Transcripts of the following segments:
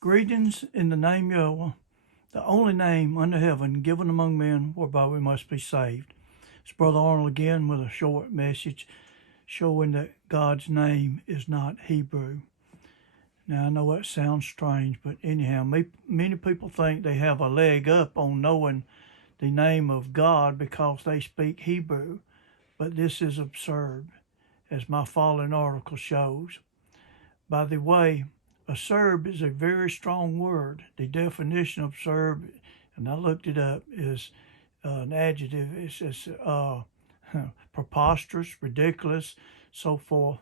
Greetings in the name Yahweh, the only name under heaven given among men whereby we must be saved. It's Brother Arnold again with a short message showing that God's name is not Hebrew. Now, I know that sounds strange, but anyhow, many people think they have a leg up on knowing the name of God because they speak Hebrew, but this is absurd, as my following article shows. By the way, acerb is a very strong word. The definition of acerb, and I looked it up, is an adjective. It's preposterous, ridiculous, so forth.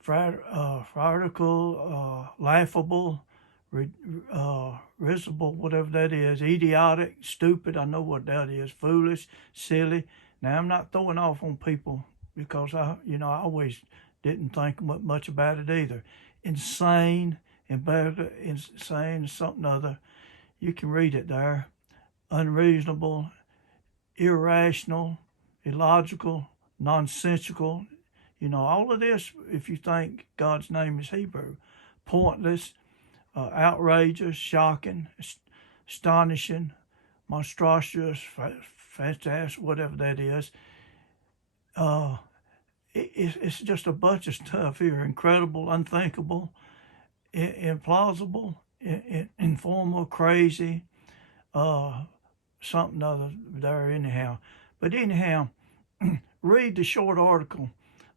Frightful, laughable, risible, whatever that is, idiotic, stupid, I know what that is, foolish, silly. Now, I'm not throwing off on people because I always didn't think much about it either. Insane, insane, something other. You can read it there. Unreasonable, irrational, illogical, nonsensical. All of this, if you think God's name is Hebrew. Pointless, outrageous, shocking, astonishing, monstrous, fantastic, whatever that is. It's just a bunch of stuff here. Incredible, unthinkable, implausible, informal, crazy, something other there anyhow. But anyhow, read the short article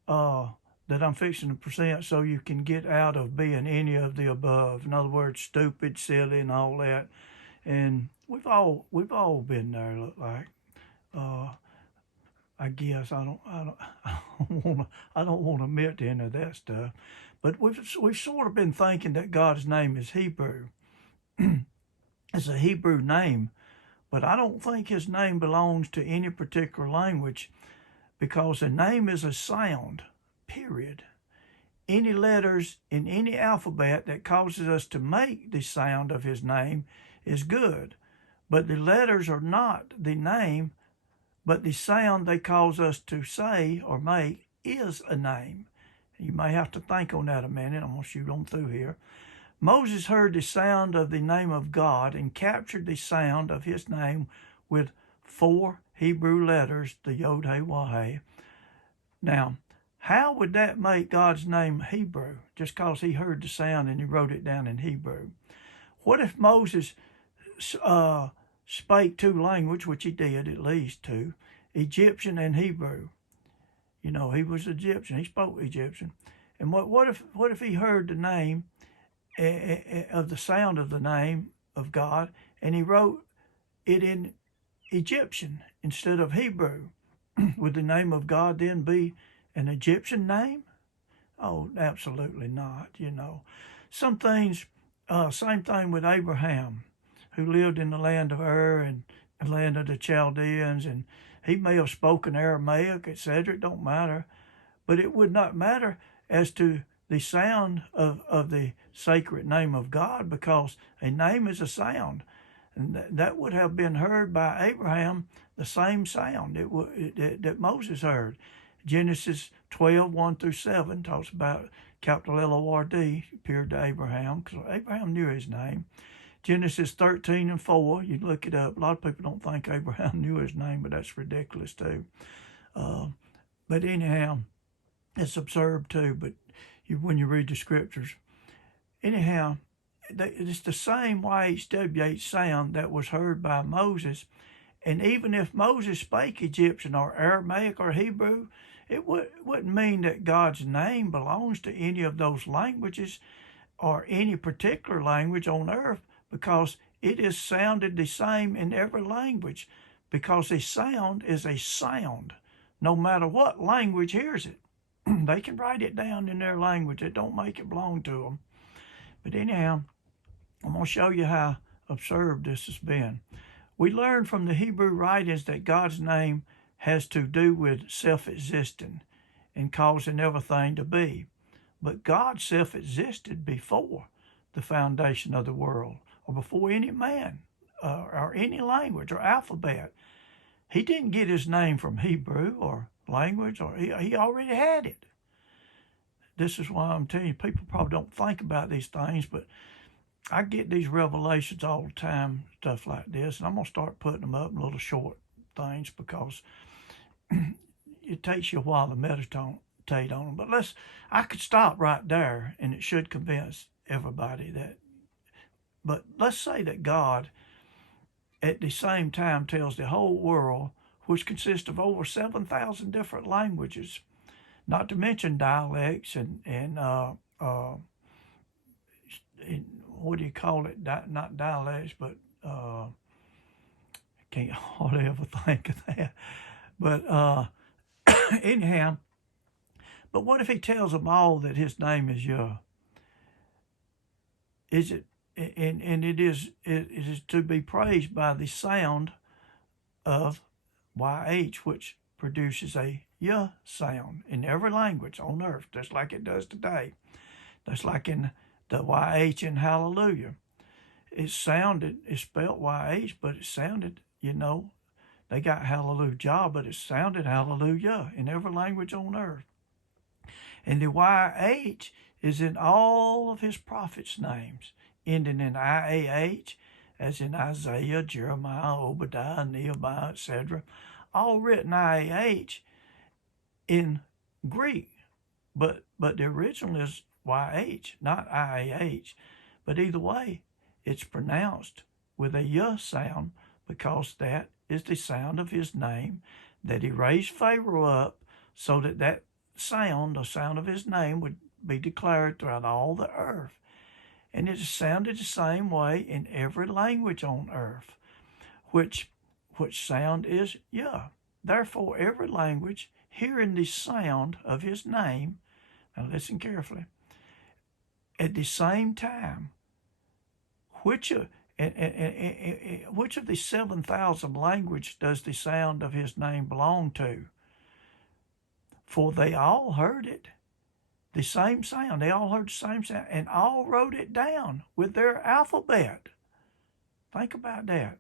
that I'm fixing to present so you can get out of being any of the above. In other words, stupid, silly, and all that. And we've all been there. Look like. I guess I don't want to admit to any of that stuff, but we've sort of been thinking that God's name is Hebrew. It's a Hebrew name, but I don't think His name belongs to any particular language, because a name is a sound. Period. Any letters in any alphabet that causes us to make the sound of His name is good, but the letters are not the name. But the sound they cause us to say or make is a name. You may have to think on that a minute. I'm going to shoot on through here. Moses heard the sound of the name of God and captured the sound of His name with 4 Hebrew letters, the YHWH. Now, how would that make God's name Hebrew? Just because he heard the sound and he wrote it down in Hebrew. What if Moses spake 2 languages, which he did, at least 2, Egyptian and Hebrew? He was Egyptian. He spoke Egyptian. And what if he heard the name of the sound of the name of God, and he wrote it in Egyptian instead of Hebrew? Would the name of God then be an Egyptian name? Oh, absolutely not. Some things. Same thing with Abraham, who lived in the land of Ur and the land of the Chaldeans, and he may have spoken Aramaic, etc. It don't matter. But it would not matter as to the sound of the sacred name of God, because a name is a sound. And that would have been heard by Abraham, the same sound that Moses heard. Genesis 12, 1 through 7 talks about capital L-O-R-D appeared to Abraham, because Abraham knew his name. Genesis 13 and 4, you look it up. A lot of people don't think Abraham knew his name, but that's ridiculous too. But anyhow, it's absurd too, but when you read the scriptures. Anyhow, it's the same YHWH sound that was heard by Moses. And even if Moses spake Egyptian or Aramaic or Hebrew, it wouldn't mean that God's name belongs to any of those languages or any particular language on earth, because it is sounded the same in every language, because a sound is a sound, no matter what language hears it. They can write it down in their language. It don't make it belong to them. But anyhow, I'm going to show you how absurd this has been. We learn from the Hebrew writings that God's name has to do with self-existing and causing everything to be. But God self-existed before the foundation of the world, or before any man, or any language or alphabet. He didn't get his name from Hebrew or language, or he already had it. This is why I'm telling you, people probably don't think about these things, but I get these revelations all the time, stuff like this, and I'm going to start putting them up in little short things because it takes you a while to meditate on them. But I could stop right there and it should convince everybody that. But let's say that God at the same time tells the whole world, which consists of over 7,000 different languages, not to mention dialects and what do you call it? Not dialects, but can't hardly ever think of that. But anyhow, but what if he tells them all that his name is Yah? Is it and it is to be praised by the sound of YH, which produces a Yah sound in every language on earth, just like it does today. That's like in the YH in Hallelujah. It's spelled YH, but it sounded, they got Hallelujah, but it sounded Hallelujah in every language on earth. And the YH is in all of his prophets' names, ending in IAH, as in Isaiah, Jeremiah, Obadiah, Nehemiah, etc. All written IAH in Greek, but the original is YH, not IAH. But either way, it's pronounced with a Yah sound because that is the sound of his name, that he raised Pharaoh up so that that sound, the sound of his name, would be declared throughout all the earth. And it sounded the same way in every language on earth, which sound is Yah. Therefore, every language hearing the sound of his name, now listen carefully, at the same time, which of the 7,000 language does the sound of his name belong to? For they all heard it, the same sound. They all heard the same sound and all wrote it down with their alphabet. Think about that.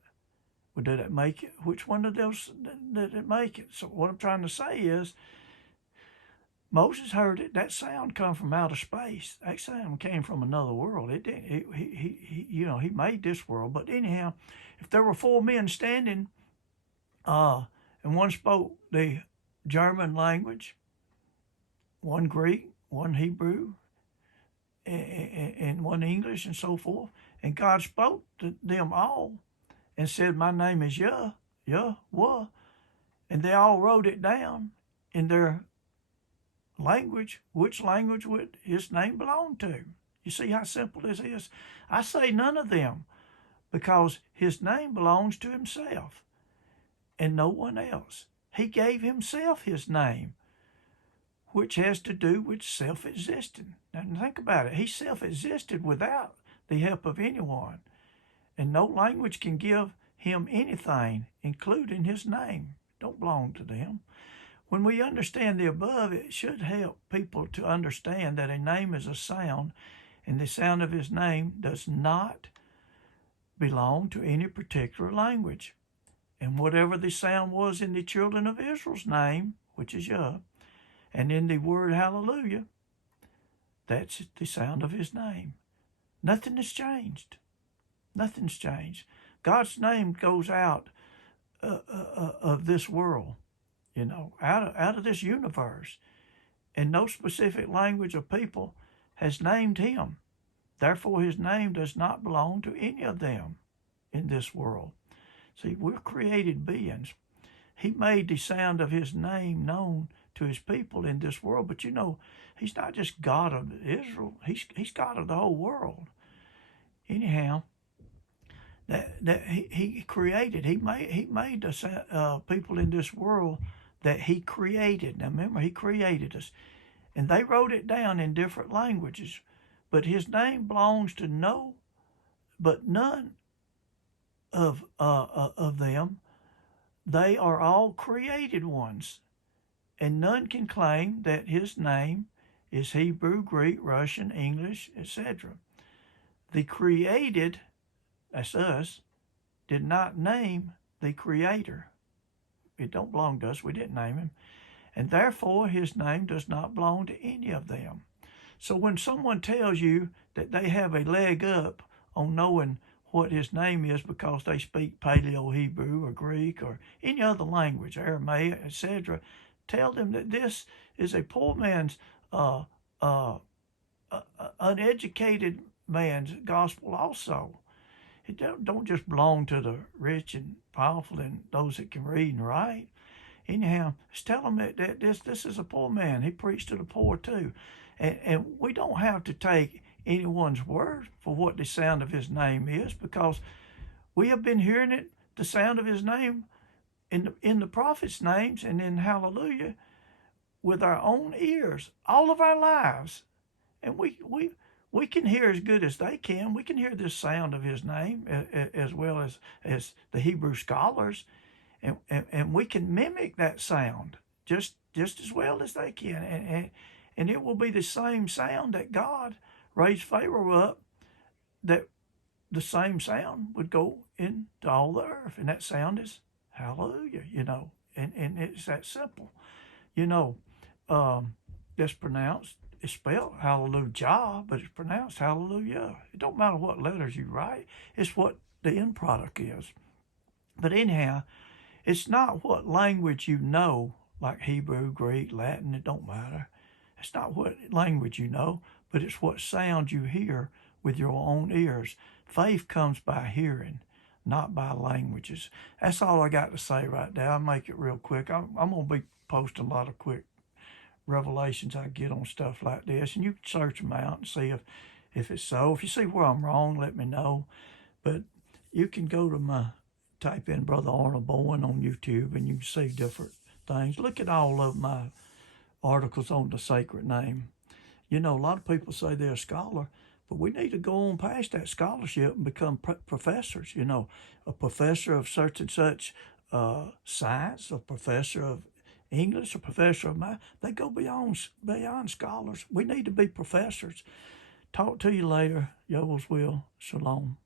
Well, did it make it? Which one of those did it make it? So what I'm trying to say is, Moses heard it. That sound come from outer space. That sound came from another world. It didn't. He made this world. But anyhow, if there were four men standing, and one spoke the German language, one Greek, one Hebrew, and one English, and so forth, and God spoke to them all, and said, "My name is Yahweh," and they all wrote it down in their language, which language would his name belong to. You see how simple this is? I say none of them, because his name belongs to himself and no one else. He gave himself his name, which has to do with self-existing. Now think about it. He self-existed without the help of anyone, and no language can give him anything, including his name. Don't belong to them. When we understand the above, it should help people to understand that a name is a sound, and the sound of his name does not belong to any particular language. And whatever the sound was in the children of Israel's name, which is Yah, and in the word hallelujah, that's the sound of his name. Nothing has changed. Nothing's changed. God's name goes out of this world, out of this universe. And no specific language of people has named him. Therefore, his name does not belong to any of them in this world. See, we're created beings. He made the sound of his name known to his people in this world. But he's not just God of Israel. He's God of the whole world. Anyhow, that he created. He made the people in this world that he created. Now remember, he created us, and they wrote it down in different languages. But his name belongs to none of them. They are all created ones, and none can claim that his name is Hebrew, Greek, Russian, English, etc. The created, that's us, did not name the Creator. It don't belong to us. We didn't name him. And therefore, his name does not belong to any of them. So when someone tells you that they have a leg up on knowing what his name is because they speak Paleo-Hebrew or Greek or any other language, Aramaic, etc. Tell them that this is a poor man's, uneducated man's gospel also. It don't just belong to the rich and powerful and those that can read and write. Anyhow, just tell them that this is a poor man. He preached to the poor too. And we don't have to take anyone's word for what the sound of his name is, because we have been hearing it, the sound of his name, in the prophets' names and in Hallelujah with our own ears all of our lives. And we can hear as good as they can. We can hear this sound of his name as well as the Hebrew scholars. And we can mimic that sound just as well as they can. And it will be the same sound that God raised Pharaoh up, that the same sound would go into all the earth. And that sound is hallelujah, and it's that simple. It's pronounced, it's spelled hallelujah, but it's pronounced hallelujah. It don't matter what letters you write, it's what the end product is. But anyhow, it's not what language you know, like Hebrew, Greek, Latin, it don't matter. It's not what language you know, but it's what sound you hear with your own ears. Faith comes by hearing, not by languages. That's all I got to say right now. I'll make it real quick. I'm going to be posting a lot of quick revelations I get on stuff like this, and you can search them out and see if it's so. If you see where I'm wrong, let me know. But you can go to type in Brother Arnold Bowen on YouTube, and you can see different things. Look at all of my articles on the sacred name. A lot of people say they're a scholar, but we need to go on past that scholarship and become professors. A professor of such and such science, a professor of English, a professor of math. They go beyond scholars. We need to be professors. Talk to you later. Yours will. Shalom.